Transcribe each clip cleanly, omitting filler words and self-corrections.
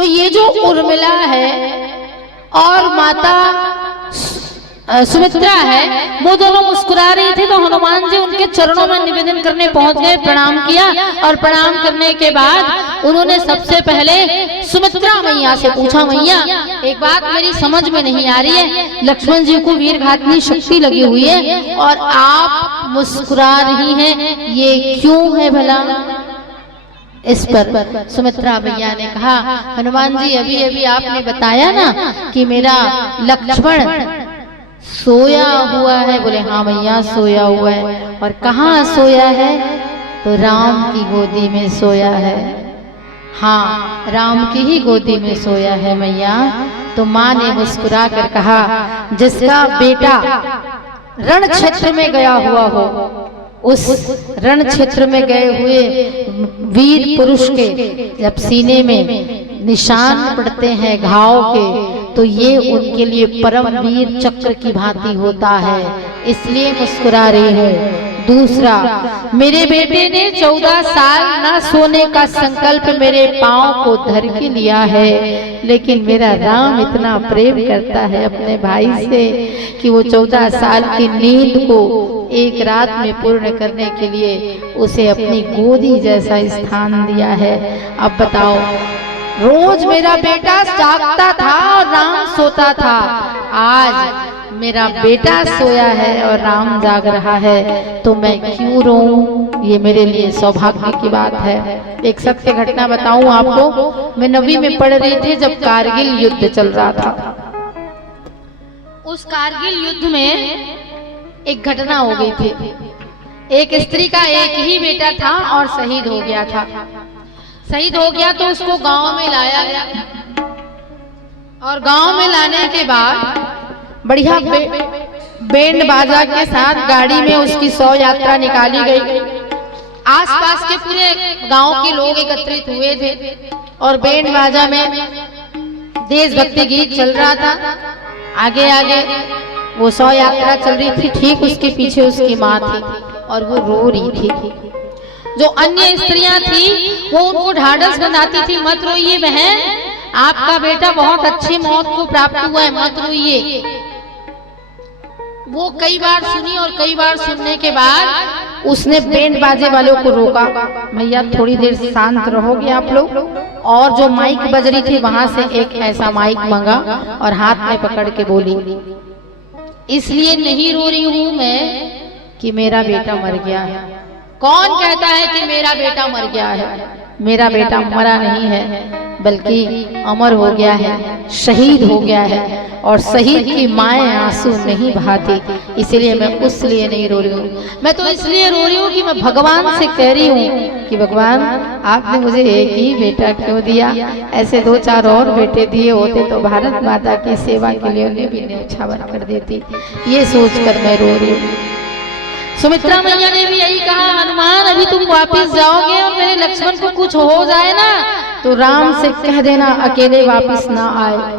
तो ये जो उर्मिला है और माता सुमित्रा है, वो दोनों मुस्कुरा रही थी। तो हनुमान जी उनके चरणों में निवेदन करने पहुंच गए, प्रणाम किया और प्रणाम करने के बाद उन्होंने सबसे पहले सुमित्रा मैया से पूछा, मैया एक बात मेरी समझ में नहीं आ रही है, लक्ष्मण जी को वीरघातनी शक्ति लगी हुई है और आप मुस्कुरा रही हैं, ये क्यों है भला? इस पर सुमित्रा मैया ने कहा, हनुमान जी अभी अभी आपने बताया ना कि मेरा लक्ष्मण सोया हुआ है। बोले हाँ मैया सोया हुआ है। और कहाँ सोया है? तो राम की गोदी में सोया है। हाँ, राम की ही गोदी में सोया है मैया। तो माँ ने मुस्कुरा कर कहा, जिसका बेटा रण क्षेत्र में गया हुआ हो, उस रण क्षेत्र में गए हुए वीर पुरुष के जब सीने में निशान पड़ते हैं घाव के, तो ये उनके लिए परम वीर चक्र की भांति होता है, इसलिए मुस्कुरा रही हूँ। दूसरा, मेरे बेटे ने 14 साल न सोने का संकल्प मेरे पांव को धर के लिया है, लेकिन मेरा राम इतना प्रेम करता है अपने भाई से कि वो 14 साल की नींद को एक रात में पूर्ण करने के लिए उसे अपनी गोदी जैसा स्थान दिया है। अब बताओ, रोज मेरा बेटा जागता था और राम सोता था, आज मेरा बेटा सोया है और राम जाग रहा है, तो मैं क्यों रोऊं? ये मेरे लिए सौभाग्य की बात है। एक सत्य घटना बताऊं आपको, मैं 9वीं में पढ़ रही थी जब कारगिल युद्ध चल रहा था। उस कारगिल युद्ध में एक घटना हो गई थी। एक स्त्री का एक ही बेटा था और शहीद हो गया था। शहीद हो गया तो उसको गांव में लाया गया और गांव में लाने के बाद बढ़िया बैंड बाजा के साथ गाड़ी में उसकी शव यात्रा निकाली गई। आसपास के पूरे गांव के लोग एकत्रित हुए थे और बैंड बाजा में देशभक्ति गीत चल रहा था। आगे आगे वो शव यात्रा चल रही थी, ठीक उसके पीछे उसकी माँ थी और वो रो रही थी। जो अन्य स्त्रियां थी वो उनको ढाढ़स बनाती थी, मत रोइए बहन, आपका बेटा बहुत अच्छी मौत को प्राप्त हुआ है, मत रोइए। वो कई बार सुनी और कई बार सुनने के बाद उसने बैंड बाजे वालों को रोका, भैया थोड़ी देर शांत रहोगे आप लोग। और जो माइक बज रही थी वहां से एक ऐसा माइक मंगा और हाथ में पकड़ के बोली, इसलिए नहीं रो रही हूं मैं कि मेरा बेटा मर गया है। कौन कहता है कि मेरा बेटा मर गया है? मेरा बेटा मरा नहीं है, बल्कि अमर हो गया है, शहीद हो गया है। और शहीद की माएँ आंसू नहीं बहाती, इसलिए मैं उस लिए नहीं रो रही हूँ। मैं तो इसलिए रो रही हूँ कि मैं भगवान से कह रही हूँ कि भगवान आपने मुझे एक ही बेटा क्यों दिया? ऐसे 2-4 और बेटे दिए होते तो भारत माता की सेवा के लिए उन्हें भी न्यौछावर कर देती। ये सोचकर मैं रो रही हूँ। सुमित्रा मैया ने भी यही कहा, हनुमान अभी तुम वापस जाओगे और मेरे लक्ष्मण को कुछ हो जाए ना तो राम से कह देना अकेले वापस ना आए।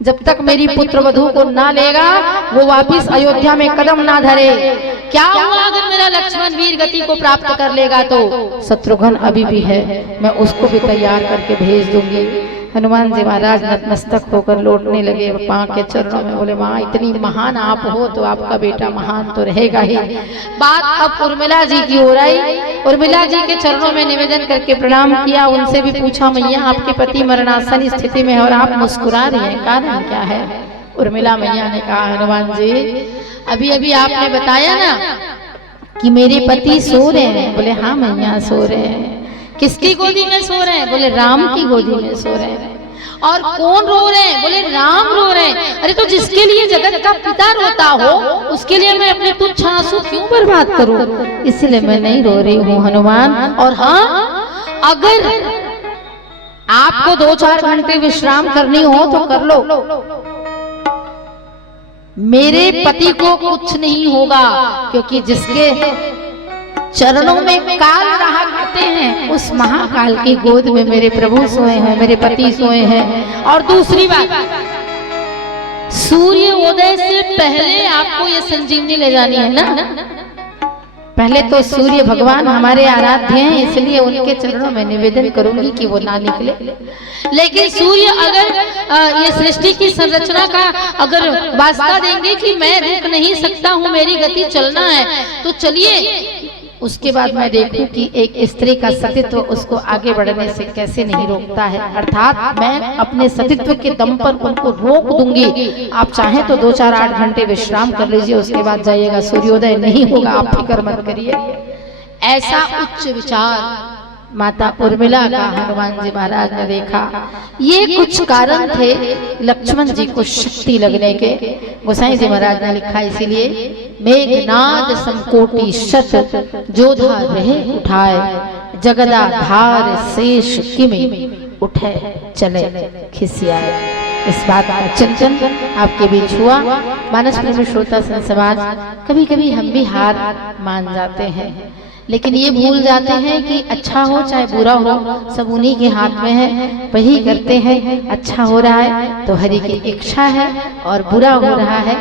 जब तक मेरी पुत्र वधू को ना लेगा वो वापस अयोध्या में कदम ना धरे। क्या हुआ अगर मेरा लक्ष्मण वीर गति को प्राप्त कर लेगा तो शत्रुघ्न अभी भी है, मैं उसको भी तैयार करके भेज दूंगी। हनुमान जी महाराज नतमस्तक होकर लौटने लगे माँ के चरणों में। बोले माँ इतनी महान आप हो तो आपका बेटा महान तो रहेगा ही। बात अब उर्मिला जी की हो रही। उर्मिला जी के चरणों में निवेदन करके प्रणाम किया, उनसे भी पूछा मैया आपके पति मरणासन स्थिति में है और आप मुस्कुरा रही हैं, कारण क्या है? उर्मिला मैया ने कहा, हनुमान जी अभी अभी आपने बताया ना कि मेरे पति सो रहे हैं। बोले हाँ मैया सो रहे हैं। किसकी गोदी में सो रहे हैं? बोले राम की गोदी में सो रहे हैं। और कौन रो रहे हैं? बोले राम रो रहे हैं। अरे तो जिसके लिए जगत का पिता रोता हो उसके लिए मैं अपने तुच्छ आंसू क्यों बर्बाद करूं? इसलिए मैं नहीं रो रही हूँ हनुमान। और हाँ, अगर आपको 2-4 घंटे विश्राम करनी हो तो कर लो, मेरे पति को कुछ नहीं होगा, क्योंकि जिसके चरणों में काल रहा करते हैं उस महाकाल की गोद में मेरे प्रभु सोए हैं, मेरे पति सोए हैं। और दूसरी बात, सूर्य उदय से पहले आपको ये संजीवनी ले जानी है ना, पहले तो सूर्य भगवान हमारे आराध्य हैं, इसलिए उनके चरणों में निवेदन करूंगी कि वो ना निकले। लेकिन सूर्य अगर ये सृष्टि की संरचना का अगर वास्ता देंगे कि मैं रुक नहीं सकता हूँ, मेरी गति चलना है, तो चलिए। उसके बाद मैं देखूं कि एक स्त्री का सतीत्व उसको आगे बढ़ने से कैसे नहीं रोकता है, अर्थात मैं अपने सतीत्व के दम पर उनको रोक दूंगी। आप चाहें तो 2-4-8 घंटे विश्राम कर लीजिए, उसके बाद जाइएगा, सूर्योदय नहीं होगा, आप फिक्र मत करिए। ऐसा उच्च विचार माता उर्मिला का हनुमान जी महाराज ने देखा। ये कुछ कारण थे लक्ष्मण जी को शक्ति लगने के। गोसाई जी महाराज ने लिखा, इसीलिए मेघनाद समकोटि शत जोधा रहे उठाए, जगदाधार शेष किमे उठे चले खिसियाए। इस बात का चिंतन आपके बीच हुआ। मानस प्रेमी श्रोता संत समाज, कभी कभी हम भी हार मान जाते हैं, लेकिन ये भूल जाते हैं कि अच्छा हो चाहे बुरा हो, सब उन्हीं के हाथ में है, वही करते हैं। अच्छा हो रहा है तो हरि की इच्छा है, और बुरा हो रहा है,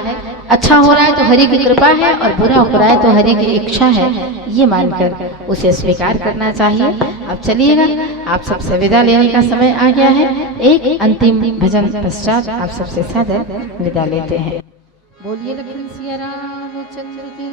अच्छा हो रहा है तो हरि की कृपा है, और बुरा हो रहा है तो हरि की इच्छा है, ये मानकर उसे स्वीकार करना चाहिए। अब चलिएगा, आप सबसे विदा लेने का समय आ गया है। एक अंतिम भजन पश्चात आप सबसे सादर विदा लेते हैं। बोलिए लक्ष्मण सिया रामचंद्र की।